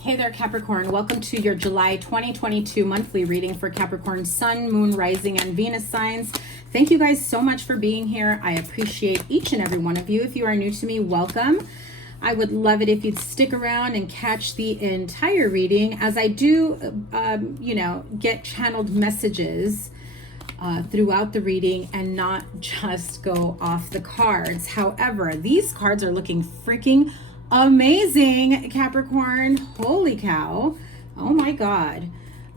Hey there, Capricorn. Welcome to your July 2022 monthly reading for Capricorn Sun, Moon, Rising, and Venus signs. Thank you guys so much for being here. I appreciate each and every one of you. If you are new to me, welcome. I would love it if you'd stick around and catch the entire reading, as I do, get channeled messages throughout the reading and not just go off the cards. However, these cards are looking freaking amazing, Capricorn. Holy cow. Oh my God.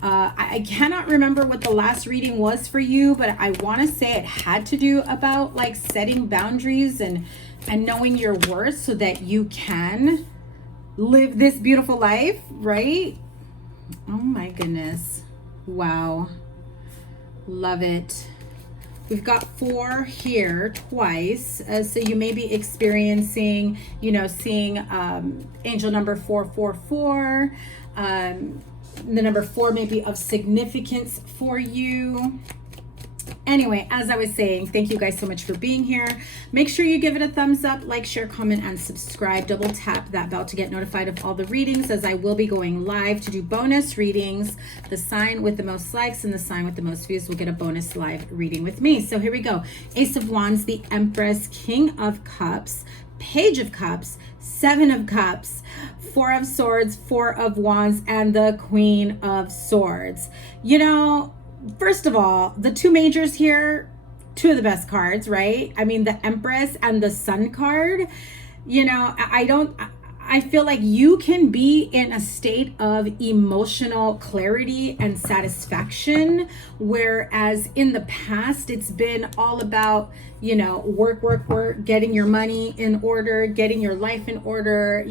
I cannot remember what the last reading was for you, but I want to say it had to do about like setting boundaries and knowing your worth so that you can live this beautiful life, right? Oh my goodness. Wow. Love it. We've got 4 here twice, so you may be experiencing, seeing angel number 444. The number 4 may be of significance for you. Anyway, as I was saying, thank you guys so much for being here. Make sure you give it a thumbs up, like, share, comment, and subscribe. Double tap that bell to get notified of all the readings, as I will be going live to do bonus readings. The sign with the most likes and the sign with the most views will get a bonus live reading with me. So here we go. Ace of Wands, the Empress, King of Cups, Page of Cups, 7 of Cups, 4 of Swords, 4 of Wands, and the Queen of Swords. First of all, the 2 majors here, 2 of the best cards, right? I mean, the Empress and the Sun card, I feel like you can be in a state of emotional clarity and satisfaction, whereas in the past, it's been all about, work, getting your money in order, getting your life in order.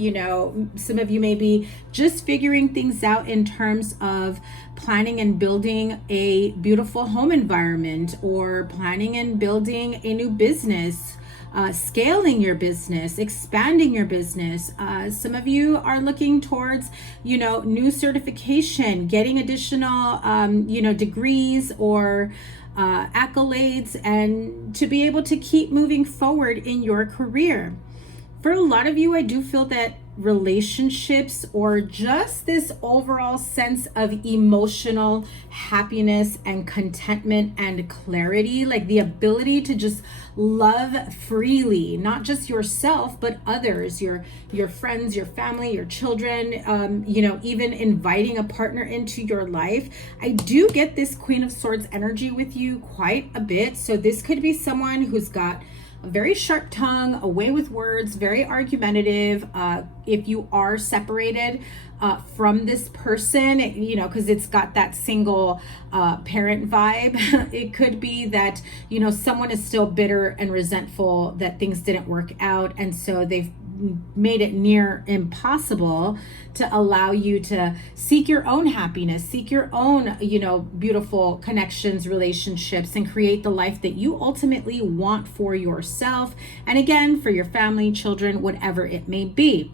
Some of you may be just figuring things out in terms of planning and building a beautiful home environment, or planning and building a new business, scaling your business, expanding your business. Some of you are looking towards, new certification, getting additional, degrees or accolades, and to be able to keep moving forward in your career. For a lot of you, I do feel that relationships, or just this overall sense of emotional happiness and contentment and clarity, like the ability to just love freely, not just yourself, but others, your friends, your family, your children, even inviting a partner into your life. I do get this Queen of Swords energy with you quite a bit. So this could be someone who's got a very sharp tongue, a way with words, very argumentative. If you are separated from this person, because it's got that single parent vibe, it could be that, someone is still bitter and resentful that things didn't work out. And so they've made it near impossible to allow you to seek your own happiness, seek your own, beautiful connections, relationships, and create the life that you ultimately want for yourself. And again, for your family, children, whatever it may be.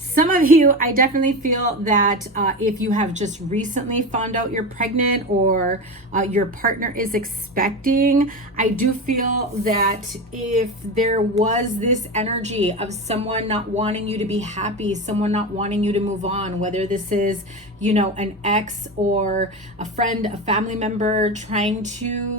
Some of you, I definitely feel that if you have just recently found out you're pregnant, or your partner is expecting, I do feel that if there was this energy of someone not wanting you to be happy, someone not wanting you to move on, whether this is, an ex or a friend, a family member trying to,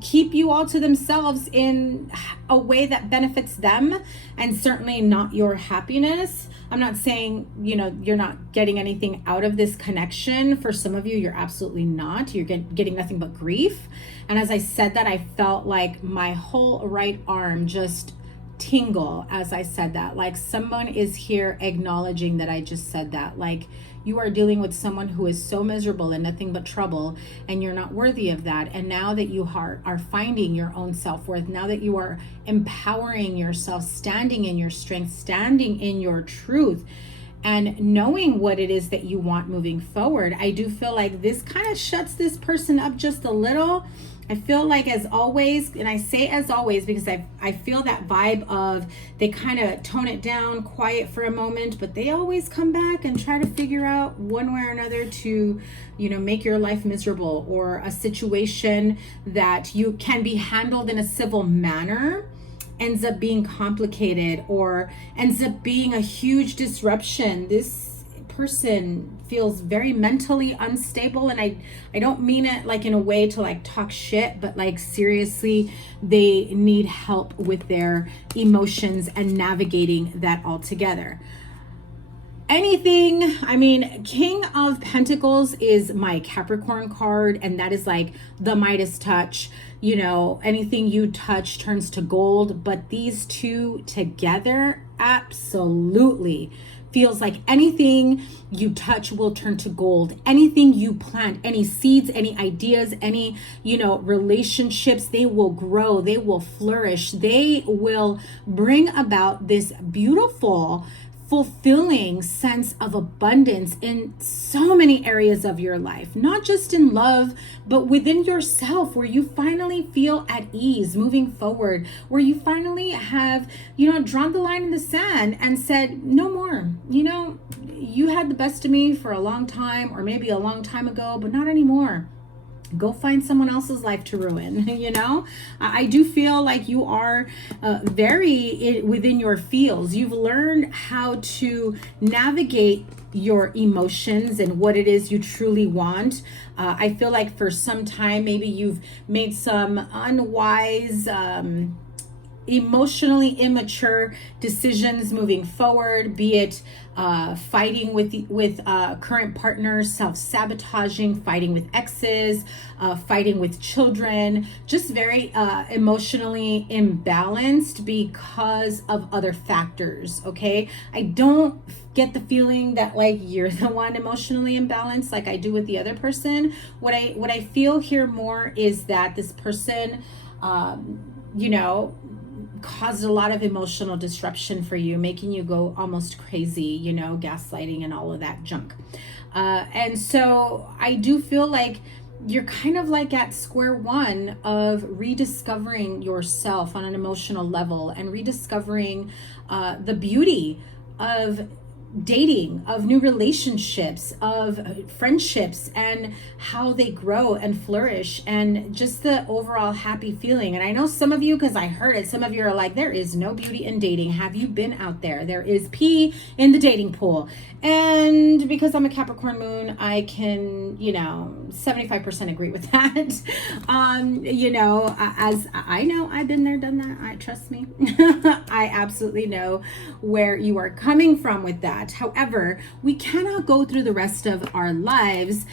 keep you all to themselves in a way that benefits them and certainly not your happiness. I'm not saying, you're not getting anything out of this connection. For some of you, you're absolutely not. You're getting nothing but grief. And as I said that, I felt like my whole right arm just tingle as I said that. Like someone is here acknowledging that I just said that. Like, you are dealing with someone who is so miserable and nothing but trouble, and you're not worthy of that. And now that you are finding your own self-worth, now that you are empowering yourself, standing in your strength, standing in your truth, and knowing what it is that you want moving forward, I do feel like this kind of shuts this person up just a little. I feel like, as always, and I say as always because I feel that vibe of they kind of tone it down, quiet for a moment, but they always come back and try to figure out one way or another to, make your life miserable, or a situation that you can be handled in a civil manner, ends up being complicated or ends up being a huge disruption. This person feels very mentally unstable, and I don't mean it like in a way to like talk shit, but like seriously, they need help with their emotions and navigating that all together. Anything, I mean, King of Pentacles is my Capricorn card, and that is like the Midas touch. You know, anything you touch turns to gold, but these two together absolutely feels like anything you touch will turn to gold. Anything you plant, any seeds, any ideas, any, you know, relationships, they will grow, they will flourish, they will bring about this beautiful, fulfilling sense of abundance in so many areas of your life, not just in love, but within yourself, where you finally feel at ease moving forward, where you finally have, you know, drawn the line in the sand and said, no more. You know, you had the best of me for a long time, or maybe a long time ago, but not anymore. Go find someone else's life to ruin. You know, I do feel like you are very within your fields. You've learned how to navigate your emotions and what it is you truly want. I feel like for some time, maybe you've made some unwise, emotionally immature decisions moving forward, be it fighting with current partners, self-sabotaging, fighting with exes, fighting with children, just very emotionally imbalanced because of other factors. Okay, I don't get the feeling that like you're the one emotionally imbalanced like I do with the other person. What I feel here more is that this person you know, caused a lot of emotional disruption for you, making you go almost crazy, you know, gaslighting and all of that junk. And so I do feel like you're kind of like at square one of rediscovering yourself on an emotional level and rediscovering the beauty of dating, of new relationships, of friendships, and how they grow and flourish, and just the overall happy feeling. And I know some of you, because I heard it, some of you are like, there is no beauty in dating. Have you been out there? There is pee in the dating pool. And because I'm a Capricorn moon, I can, you know, 75% agree with that. You know, as I know, I've been there, done that. Trust me. I absolutely know where you are coming from with that. However, we cannot go through the rest of our lives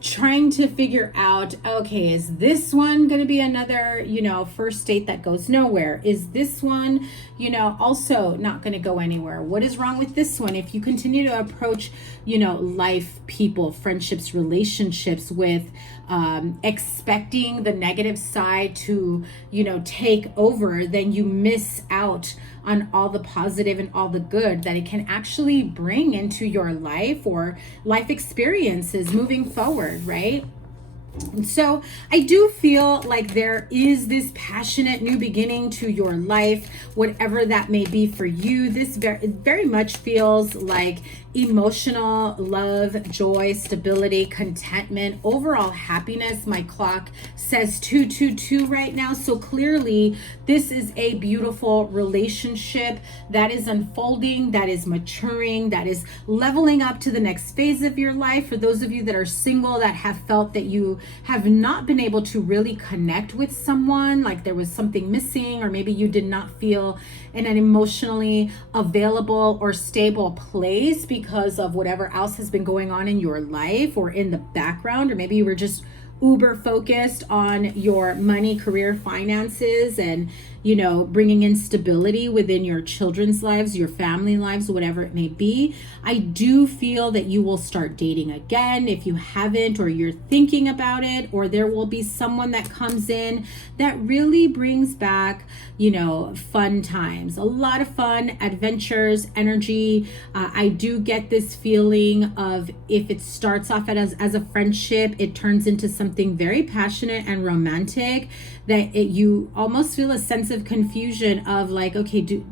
trying to figure out, okay, is this one going to be another, you know, first date that goes nowhere? Is this one, you know, also not going to go anywhere? What is wrong with this one? If you continue to approach, you know, life, people, friendships, relationships with expecting the negative side to, you know, take over, then you miss out on all the positive and all the good that it can actually bring into your life or life experiences moving forward, right? And so I do feel like there is this passionate new beginning to your life, whatever that may be for you. This very much feels like emotional love, joy, stability, contentment, overall happiness. My clock says 222 right now. So clearly this is a beautiful relationship that is unfolding, that is maturing, that is leveling up to the next phase of your life. For those of you that are single, that have felt that you have not been able to really connect with someone, like there was something missing, or maybe you did not feel in an emotionally available or stable place because of whatever else has been going on in your life or in the background, or maybe you were just uber focused on your money, career, finances, and, you know, bringing in stability within your children's lives, your family lives, whatever it may be. I do feel that you will start dating again if you haven't, or you're thinking about it, or there will be someone that comes in that really brings back, you know, fun times, a lot of fun, adventures, energy. I do get this feeling of if it starts off as a friendship, it turns into something very passionate and romantic, that you almost feel a sense sense of confusion of like, okay,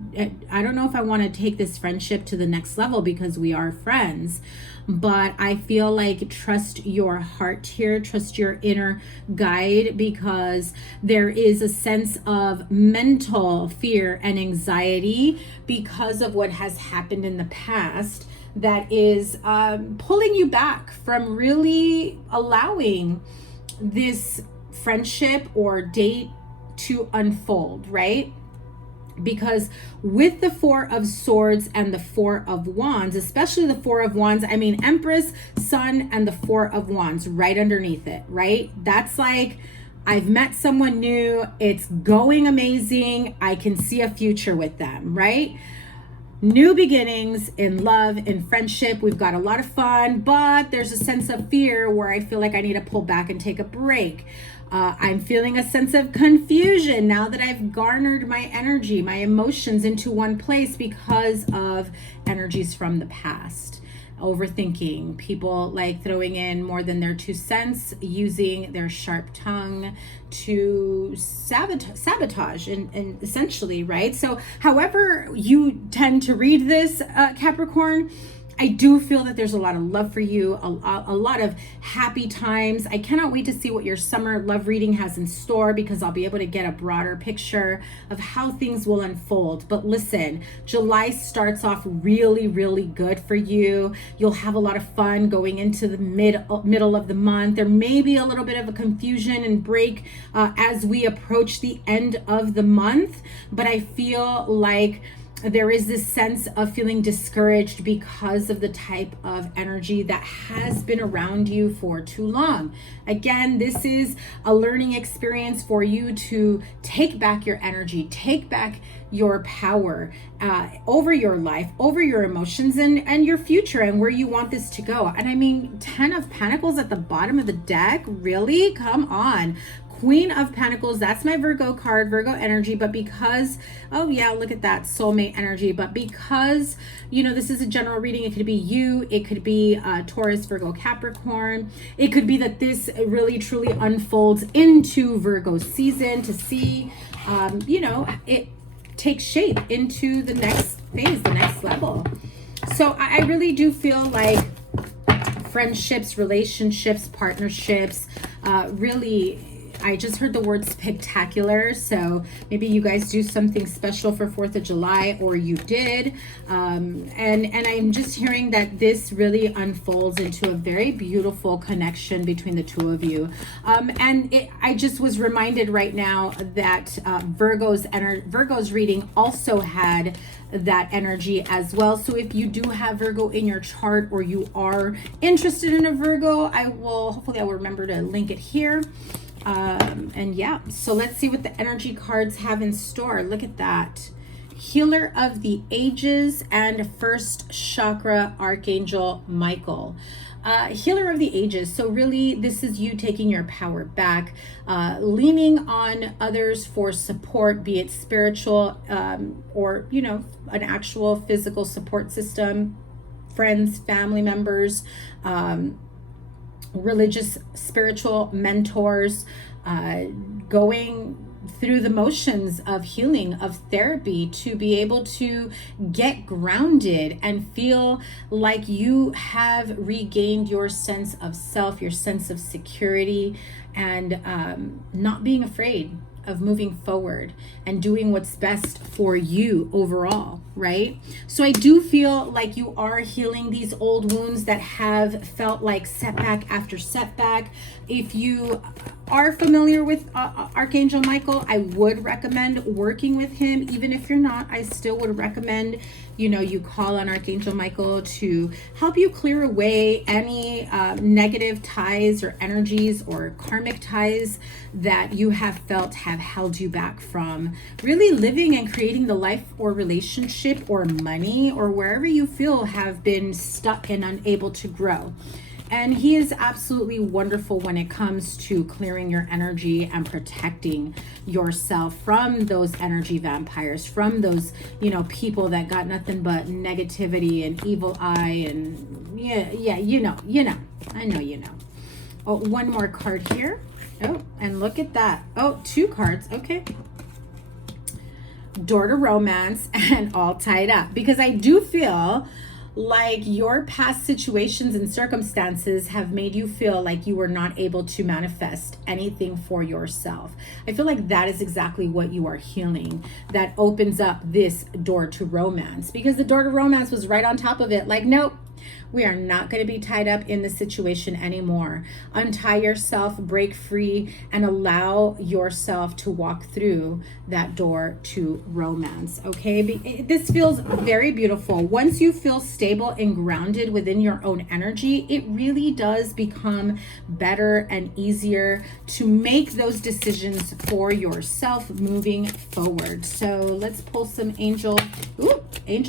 I don't know if I want to take this friendship to the next level because we are friends. But I feel like trust your heart here, trust your inner guide, because there is a sense of mental fear and anxiety because of what has happened in the past that is pulling you back from really allowing this friendship or date to unfold, right? Because with the Four of Swords and the Four of Wands, especially the Four of Wands, I mean, Empress, Sun, and the Four of Wands right underneath it, right? That's like, I've met someone new. It's going amazing. I can see a future with them, right? New beginnings in love, in friendship. We've got a lot of fun, but there's a sense of fear where I feel like I need to pull back and take a break. I'm feeling a sense of confusion now that I've garnered my energy, my emotions into one place because of energies from the past. Overthinking, people like throwing in more than their 2 cents, using their sharp tongue to sabotage and essentially, right? So however you tend to read this, Capricorn, I do feel that there's a lot of love for you, a lot of happy times. I cannot wait to see what your summer love reading has in store, because I'll be able to get a broader picture of how things will unfold. But listen, July starts off really, really good for you. You'll have a lot of fun going into the middle of the month. There may be a little bit of a confusion and break as we approach the end of the month, but I feel like there is this sense of feeling discouraged because of the type of energy that has been around you for too long. Again, this is a learning experience for you to take back your energy, take back your power over your life, over your emotions, and your future, and where you want this to go. And I mean, 10 of Pentacles at the bottom of the deck, really? Come on. Queen of Pentacles, that's my Virgo card, Virgo energy, but because, oh yeah, look at that, soulmate energy, but because, you know, this is a general reading, it could be you, it could be Taurus, Virgo, Capricorn, it could be that this really truly unfolds into Virgo season to see, you know, it takes shape into the next phase, the next level. So I really do feel like friendships, relationships, partnerships, really, I just heard the word spectacular, so maybe you guys do something special for 4th of July, or you did, and I'm just hearing that this really unfolds into a very beautiful connection between the two of you, and I just was reminded right now that Virgo's reading also had that energy as well. So if you do have Virgo in your chart, or you are interested in a Virgo, hopefully I will remember to link it here. And yeah, so let's see what the energy cards have in store. Look at that. Healer of the Ages and first chakra Archangel Michael. Healer of the Ages. So really, this is you taking your power back, leaning on others for support, be it spiritual or, you know, an actual physical support system, friends, family members, religious, spiritual mentors, going through the motions of healing, of therapy, to be able to get grounded and feel like you have regained your sense of self, your sense of security, and not being afraid of moving forward and doing what's best for you overall, right? So I do feel like you are healing these old wounds that have felt like setback after setback. If you are familiar with Archangel Michael, I would recommend working with him. Even if you're not, I still would recommend, you know, you call on Archangel Michael to help you clear away any negative ties or energies or karmic ties that you have felt have held you back from really living and creating the life or relationship or money or wherever you feel have been stuck and unable to grow. And he is absolutely wonderful when it comes to clearing your energy and protecting yourself from those energy vampires, from those, you know, people that got nothing but negativity and evil eye and yeah, you know, I know you know. Oh, one more card here. Oh, and look at that. Oh, 2 cards. Okay. door to romance, and all tied up. Because I do feel like your past situations and circumstances have made you feel like you were not able to manifest anything for yourself. I feel like that is exactly what you are healing. That opens up this door to romance, because the door to romance was right on top of it. Like, nope, we are not going to be tied up in the situation anymore. Untie yourself, break free, and allow yourself to walk through that door to romance. Okay, this feels very beautiful. Once you feel stable and grounded within your own energy, it really does become better and easier to make those decisions for yourself moving forward. So let's pull some Angel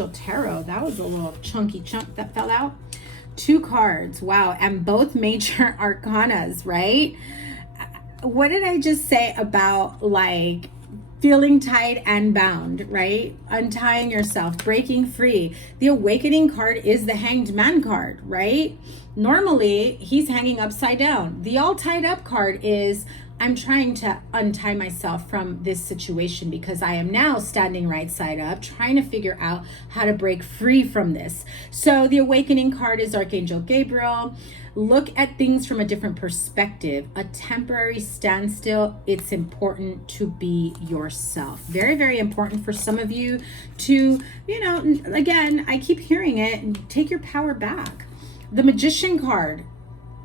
Tarot. That was a little chunky chunk that fell out. 2 cards. Wow. And both major arcanas, right? What did I just say about like feeling tied and bound, right? Untying yourself, breaking free. The awakening card is the Hanged Man card, right? Normally he's hanging upside down. The all tied up card is, I'm trying to untie myself from this situation because I am now standing right side up, trying to figure out how to break free from this. So the awakening card is Archangel Gabriel. Look at things from a different perspective. A temporary standstill. It's important to be yourself. Very, very important for some of you to, you know, again, I keep hearing it, take your power back. The Magician card.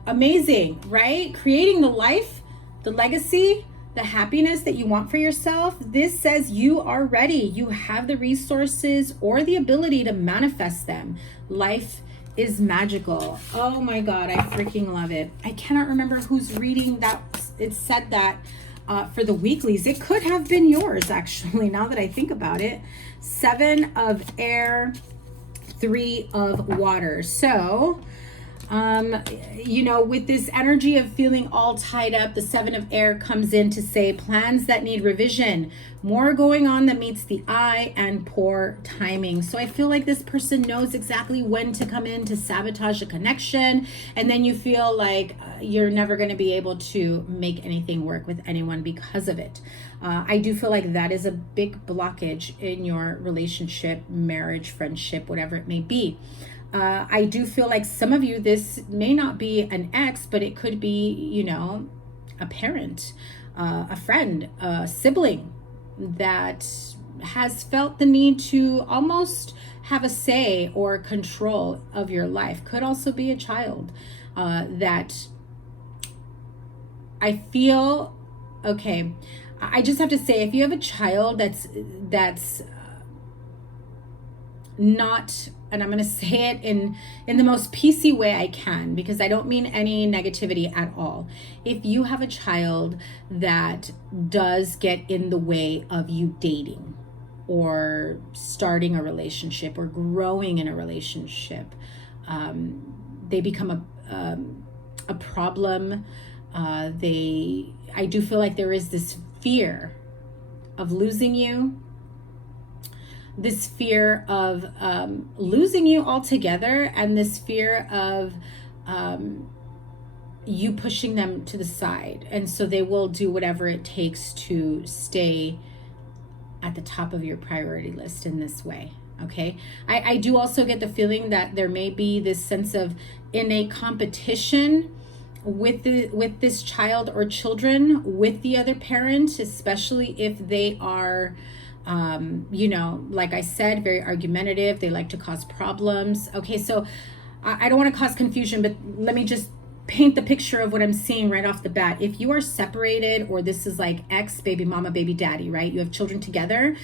Amazing, right? Creating the life, the legacy, the happiness that you want for yourself. This says you are ready. You have the resources or the ability to manifest them. Life is magical. Oh my God, I freaking love it. I cannot remember who's reading that. It said that for the weeklies. It could have been yours, actually, now that I think about it. 7 of air, 3 of water. So you know, with this energy of feeling all tied up, the 7 of air comes in to say plans that need revision, more going on that meets the eye, and poor timing. So I feel like this person knows exactly when to come in to sabotage a connection, and then you feel like you're never going to be able to make anything work with anyone because of it. I do feel like that is a big blockage in your relationship, marriage, friendship, whatever it may be. I do feel like some of you, this may not be an ex, but it could be, you know, a parent, a friend, a sibling that has felt the need to almost have a say or control of your life. Could also be a child that I feel, okay, I just have to say, if you have a child that's not, and I'm going to say it in the most PC way I can, because I don't mean any negativity at all. If you have a child that does get in the way of you dating or starting a relationship or growing in a relationship, they become a problem. I do feel like there is this fear of losing you, this fear of losing you altogether, and this fear of you pushing them to the side. And so they will do whatever it takes to stay at the top of your priority list in this way. Okay. I do also get the feeling that there may be this sense of innate competition with this child or children with the other parent, especially if they are you know, like I said, very argumentative. They like to cause problems. Okay, so I don't want to cause confusion, but let me just paint the picture of what I'm seeing right off the bat. If you are separated, or this is like ex, baby mama, baby daddy, right? You have children together,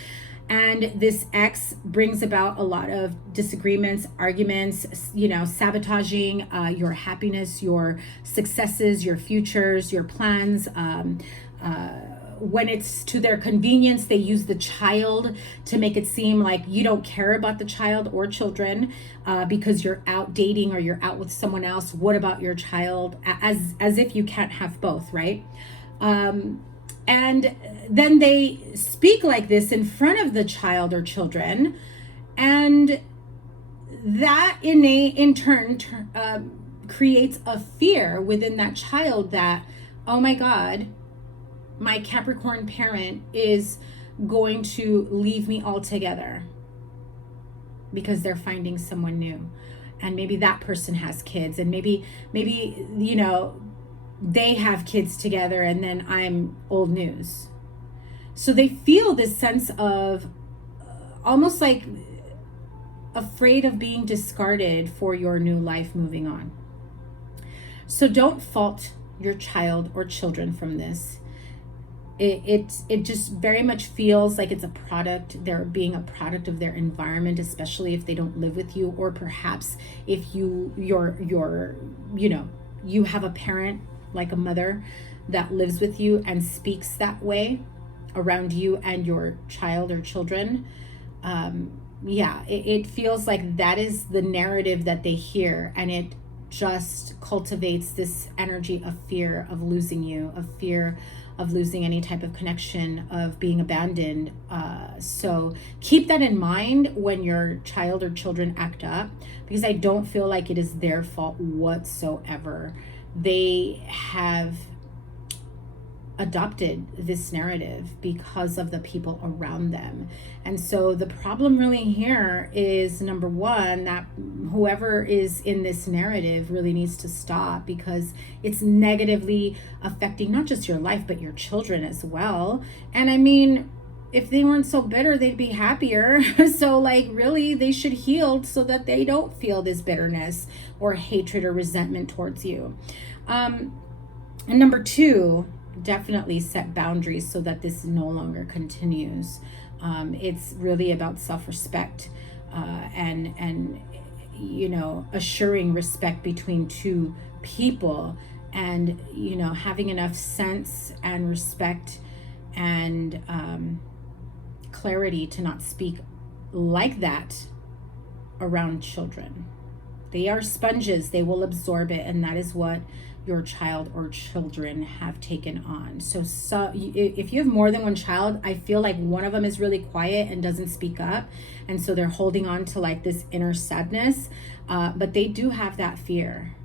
and this ex brings about a lot of disagreements, arguments, you know, sabotaging your happiness, your successes, your futures, your plans. When it's to their convenience, they use the child to make it seem like you don't care about the child or children because you're out dating or you're out with someone else. What about your child? As if you can't have both, right? And then they speak like this in front of the child or children, and that in turn creates a fear within that child that, oh my God, my Capricorn parent is going to leave me altogether because they're finding someone new. And maybe that person has kids, and maybe, you know, they have kids together, and then I'm old news. So they feel this sense of almost like afraid of being discarded for your new life moving on. So don't fault your child or children from this. It just very much feels like it's a product. They're being a product of their environment, especially if they don't live with you, or perhaps if you have a parent, like a mother, that lives with you and speaks that way around you and your child or children. It feels like that is the narrative that they hear, and it just cultivates this energy of fear of losing you, of fear of losing any type of connection, of being abandoned. So keep that in mind when your child or children act up, because I don't feel like it is their fault whatsoever. They have adopted this narrative because of the people around them. And so the problem really here is, number one, that whoever is in this narrative really needs to stop, because it's negatively affecting not just your life, but your children as well. And I mean, if they weren't so bitter, they'd be happier. So like, really, they should heal so that they don't feel this bitterness or hatred or resentment towards you. And number two, definitely set boundaries so that this no longer continues. It's really about self-respect, and you know, assuring respect between two people, and you know, having enough sense and respect and clarity to not speak like that around children. They are sponges. They will absorb it, and that is what your child or children have taken on. So if you have more than one child, I feel like one of them is really quiet and doesn't speak up, and so they're holding on to like this inner sadness, but they do have that fear,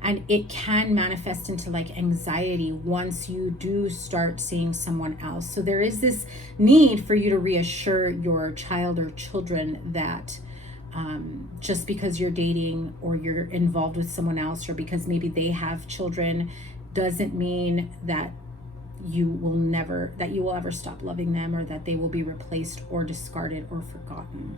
and it can manifest into like anxiety once you do start seeing someone else. So there is this need for you to reassure your child or children that just because you're dating or you're involved with someone else, or because maybe they have children, doesn't mean that you will ever stop loving them, or that they will be replaced or discarded or forgotten.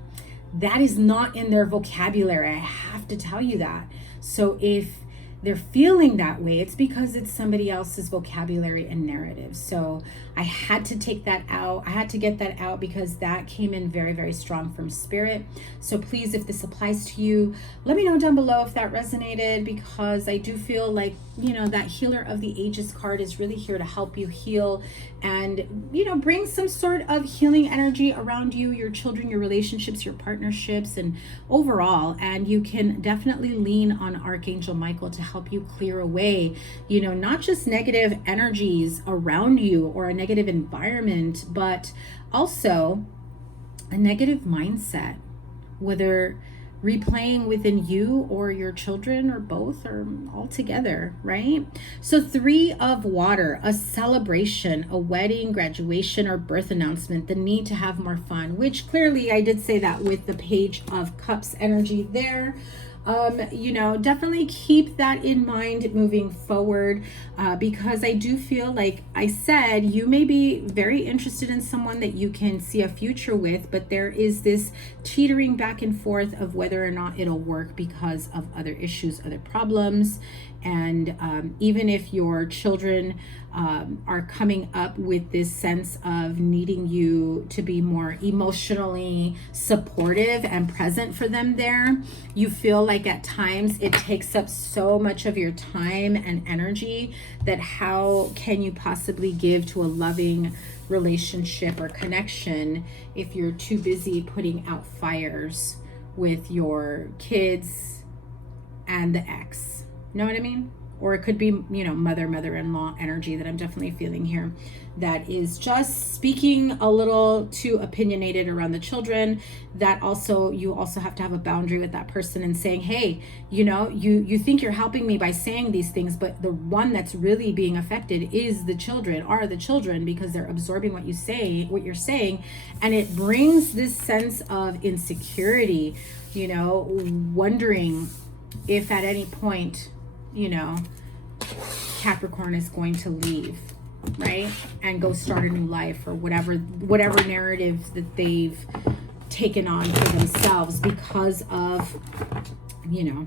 That is not in their vocabulary. I have to tell you that. So if they're feeling that way, it's because it's somebody else's vocabulary and narrative. So I had to take that out. I had to get that out because that came in very, very strong from spirit. So please, if this applies to you, let me know down below if that resonated, because I do feel like, you know, that Healer of the Ages card is really here to help you heal and, you know, bring some sort of healing energy around you, your children, your relationships, your partnerships, and overall. And you can definitely lean on Archangel Michael to help you clear away, you know, not just negative energies around you or a negative environment, but also a negative mindset, whether replaying within you or your children, or both, or all together, right? So 3 of water, a celebration, a wedding, graduation, or birth announcement, the need to have more fun, which clearly I did say that with the Page of Cups energy there. You know, definitely keep that in mind moving forward, because I do feel like I said, you may be very interested in someone that you can see a future with, but there is this teetering back and forth of whether or not it'll work because of other issues, other problems. And even if your children are coming up with this sense of needing you to be more emotionally supportive and present for them there, you feel like at times it takes up so much of your time and energy that how can you possibly give to a loving relationship or connection if you're too busy putting out fires with your kids and the ex? Know what I mean? or it could be, you know, mother-in-law energy that I'm definitely feeling here, that is just speaking a little too opinionated around the children. That also, you also have to have a boundary with that person and saying, hey, you know, you think you're helping me by saying these things, but the one that's really being affected is the children, are the children, because they're absorbing what you're saying, and it brings this sense of insecurity, you know, wondering if at any point, you know, Capricorn is going to leave, right, and go start a new life, or whatever narrative that they've taken on for themselves because of, you know,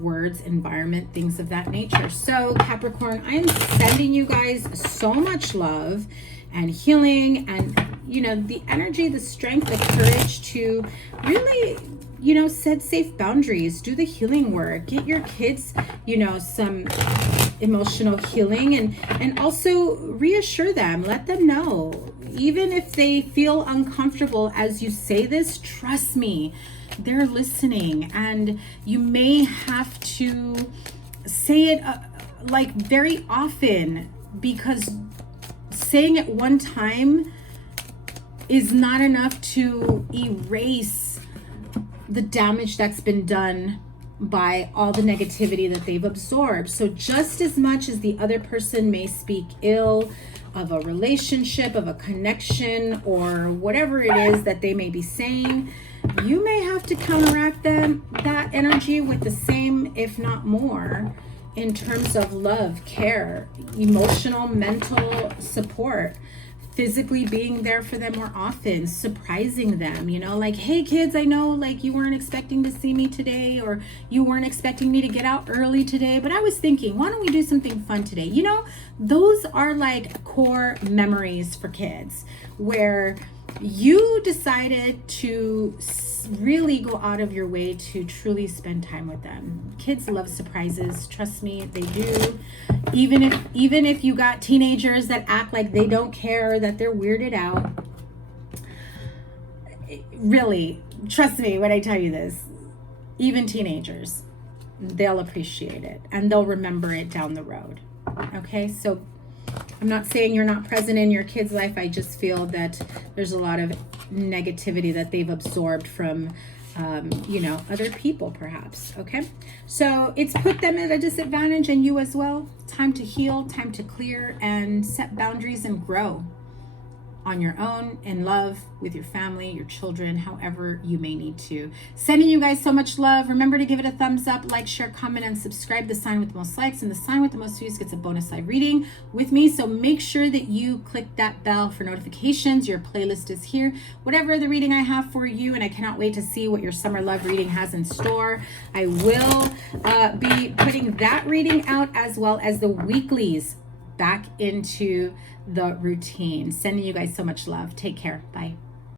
words, environment, things of that nature. So Capricorn, I am sending you guys so much love and healing, and, you know, the energy, the strength, the courage to really, you know, set safe boundaries, do the healing work, get your kids, you know, some emotional healing, and also reassure them, let them know, even if they feel uncomfortable as you say this, trust me, they're listening. And you may have to say it like very often, because saying it one time is not enough to erase the damage that's been done by all the negativity that they've absorbed. So just as much as the other person may speak ill of a relationship, of a connection, or whatever it is that they may be saying, you may have to counteract that energy with the same, if not more, in terms of love, care, emotional, mental support, physically being there for them more often, surprising them, you know, like, hey kids, I know like you weren't expecting to see me today, or you weren't expecting me to get out early today, but I was thinking, why don't we do something fun today? You know, those are like core memories for kids, where you decided to really go out of your way to truly spend time with them. Kids love surprises, trust me, they do. Even if you got teenagers that act like they don't care, that they're weirded out, really, trust me when I tell you this, even teenagers, they'll appreciate it and they'll remember it down the road. Okay, so I'm not saying you're not present in your kid's life. I just feel that there's a lot of negativity that they've absorbed from, you know, other people perhaps. Okay, so it's put them at a disadvantage, and you as well. Time to heal, time to clear, and set boundaries and grow on your own, in love, with your family, your children, however you may need to. Sending you guys so much love. Remember to give it a thumbs up, like, share, comment, and subscribe. The sign with the most likes and the sign with the most views gets a bonus live reading with me. So make sure that you click that bell for notifications. Your playlist is here. Whatever the reading I have for you, and I cannot wait to see what your summer love reading has in store. I will be putting that reading out, as well as the weeklies back into the routine. Sending you guys so much love. Take care. Bye.